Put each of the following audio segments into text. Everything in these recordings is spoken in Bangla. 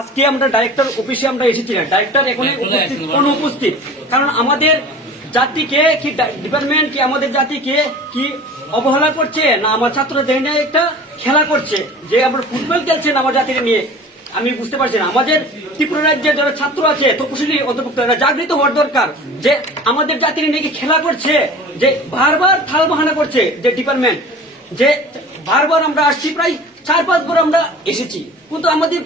আজকে আমরা ডাইরেক্টর অফিসে আমরা এসেছিলাম, ডাইরেক্টর এখানে অনুপস্থিত। কারণ আমাদের জাতিকে কি ডিপার্টমেন্ট কি আমাদের জাতিকে কি অবহেলা করছে, না আমার ছাত্রদের নিয়ে একটা খেলা করছে যে আমরা ফুটবল খেলছেন আমার জাতিকে নিয়ে। আমি বুঝতে পারছি না, আমাদের ত্রিপুরা রাজ্যে যারা ছাত্র আছে তপশিলি অন্তর্ভুক্ত জাগৃত হওয়ার দরকার যে আমাদের জাতির নিয়ে খেলা করছে, যে বারবার থাল বাহানা করছে যে ডিপার্টমেন্ট, যে বারবার আমরা আসছি, প্রায় 4-5 বার আমরা এসেছি, কিন্তু আমাদের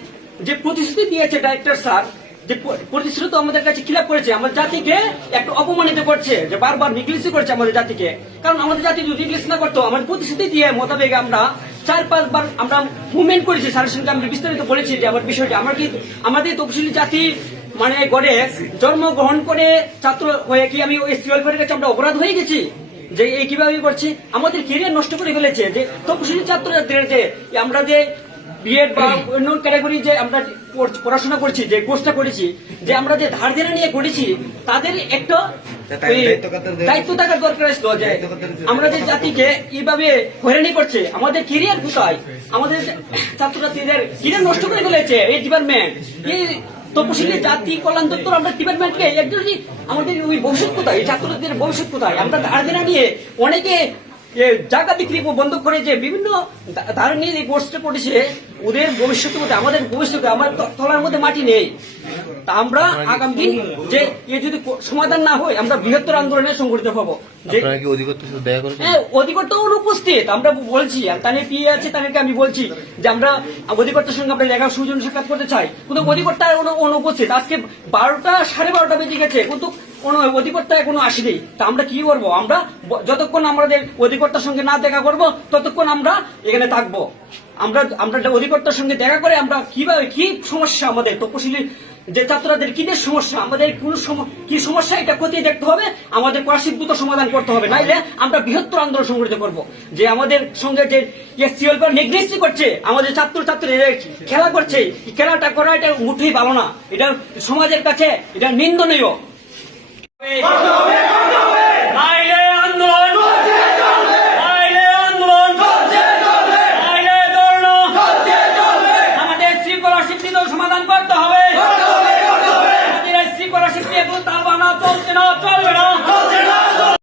যে প্রতিশ্রুতি দিয়েছে ডাইরেক্টর স্যার, যে প্রতিশ্রুতি আমাদের কাছে খিলাপ করেছে, আমাদের জাতিকে একটু অপমানিত করছে, যে বারবার নিগলিসি করছে আমাদের জাতিকে। কারণ আমাদের জাতি যদি নিগলিস না করতো, আমাদের প্রতিশ্রুতি দিয়ে মোতাবেক আমরা 4-5 বার আমরা মুভমেন্ট করেছি, স্যারের সঙ্গে আমরা বিস্তারিত বলেছি যে আমার বিষয়টি আমরা কি আমাদের তফসিলি জাতি মানে গড়ে জন্মগ্রহণ করে ছাত্র হয়ে কি আমি এসসি ওয়েলফেয়ারের কাছে আমরা অপরাধ হয়ে গেছি যে এই কিভাবে করছি, আমাদের ক্যারিয়ার নষ্ট করে ফেলেছে। যে তপশিলি ছাত্রদের যে আমরা যে বিএড বা অন্য ক্যাটাগরি যে আমরা পড়াশোনা করছি, যে কোর্সটা করেছি, যে আমরা যে ধার দেনা নিয়ে করেছি, তাদের একটা দায়িত্ব থাকার দরকার ছিল। যে আমরা যে জাতিকে এইভাবে হয়রানি করছে, আমাদের ক্যারিয়ার কোথায়, আমাদের ছাত্রছাত্রীদের ক্যারিয়ার নষ্ট করে ফেলেছে এই ডিপার্টমেন্ট, এই তপশিলি জাতি কল্যাণ দপ্তর আমরা ডিপার্টমেন্টকে একজনই আমাদের ওই ভবিষ্যৎ কোথায়, এই ছাত্রদের ভবিষ্যৎ কোথায়? আমরা ধার দেনা নিয়ে অনেকে জায়গা বিক্রি বন্ধ করে যে বিভিন্ন ধার নিয়ে যে কোর্সটা করেছে, ওদের ভবিষ্যতের মধ্যে আমাদের ভবিষ্যতে আমার তলার মধ্যে মাটি নেই। তা আমরা আগামী দিন যে এ যদি সমাধান না হয়, আমরা বৃহত্তর আন্দোলনে সংগঠিত হবো। যে হ্যাঁ, অধিকর্তা অনুপস্থিত, আমরা বলছি তাদের পিএ আছে, তাদেরকে আমি বলছি যে আমরা অধিকর্তার সঙ্গে আমরা লেখা সুজন সাক্ষাৎ করতে চাই, কিন্তু অধিকর্তা অনুপস্থিত। আজকে 12টা 12:30 বেজে গেছে, কিন্তু কোন অধিকর্তা এখনো আসেনি। তা আমরা কি করবো? আমরা যতক্ষণ আমাদের অধিকর্তার সঙ্গে না দেখা করব, ততক্ষণ আমরা এখানে থাকবো। আমরা অধিকর্তার সঙ্গে দেখা করে আমরা কিভাবে কি সমস্যা, আমাদের তপশিলি যে ছাত্রদের কি সমস্যা, আমাদের কোন কি সমস্যা, এটা খতিয়ে দেখতে হবে, আমাদের দ্রুত সমাধান করতে হবে, নাইলে আমরা বৃহত্তর আন্দোলন সংগঠিত করব। যে আমাদের সঙ্গে যে নেগলেক্ট করছে, আমাদের ছাত্রছাত্রীরা খেলা করছে, খেলাটা করা এটা মুঠেই ভালো না, এটা সমাজের কাছে এটা নিন্দনীয়।